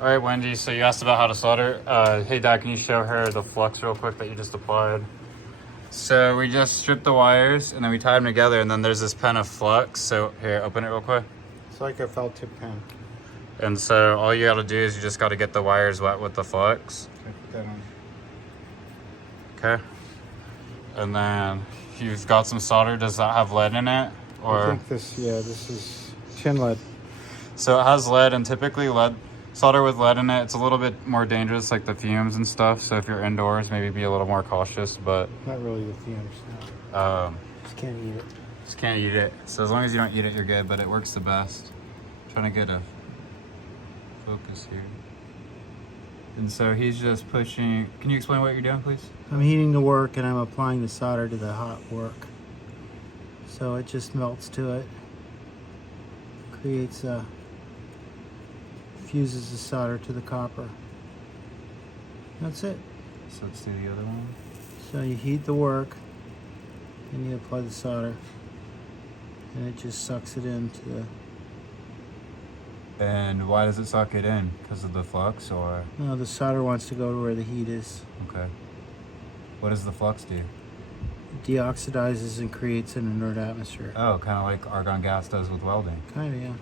All right, Wendy, so you asked about how to solder. Hey, Dad, can you show her the flux real quick that you just applied? So we just stripped the wires and then we tied them together, and then there's this pen of flux. So here, open it real quick. It's like a felt tip pen. And so all you gotta do is you just gotta get the wires wet with the flux. I put that on. Okay. And then you've got some solder. Does that have lead in it? I think this is tin lead. So it has lead, and typically solder with lead in it, it's a little bit more dangerous, like the fumes and stuff. So if you're indoors, maybe be a little more cautious, but Not really the fumes. No. Just can't eat it. just can't eat it. So as long as you don't eat it, you're good, but it works the best. Trying to get a focus here. And so he's just pushing. Can you explain what you're doing, please? I'm heating the work and I'm applying the solder to the hot work. So it just melts to it. Creates a fuses the solder to the copper. That's it. So let's do the other one. So you heat the work and you apply the solder and it just sucks it into the And why does it suck it in? Because of the flux, or? no, the solder wants to go to where the heat is. Okay. What does the flux do? It deoxidizes and creates an inert atmosphere. Oh, kind of like argon gas does with welding. Kind of, yeah.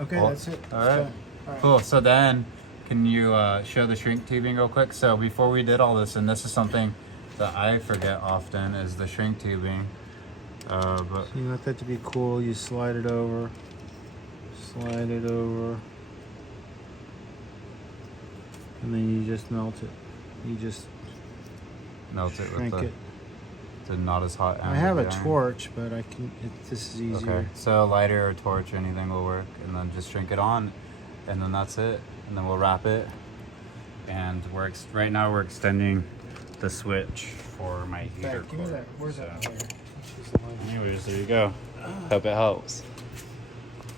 Okay, Well, that's it. all right. All right. Cool. So then, can you show the shrink tubing real quick? So before we did all this, and this is something that I forget often, is the shrink tubing. But So you want that to be cool, you slide it over. Slide it over. And then you just melt it. You just melt it with shrink the, it. the not as hot end. I have of a the iron. torch, but this is easier. Okay, so a lighter or torch or anything will work, and then just shrink it on, and then that's it. And then we'll wrap it, and right now we're extending the switch for my heater. Give me cord. that. Where's So, that wire? anyways, there you go. Hope it helps.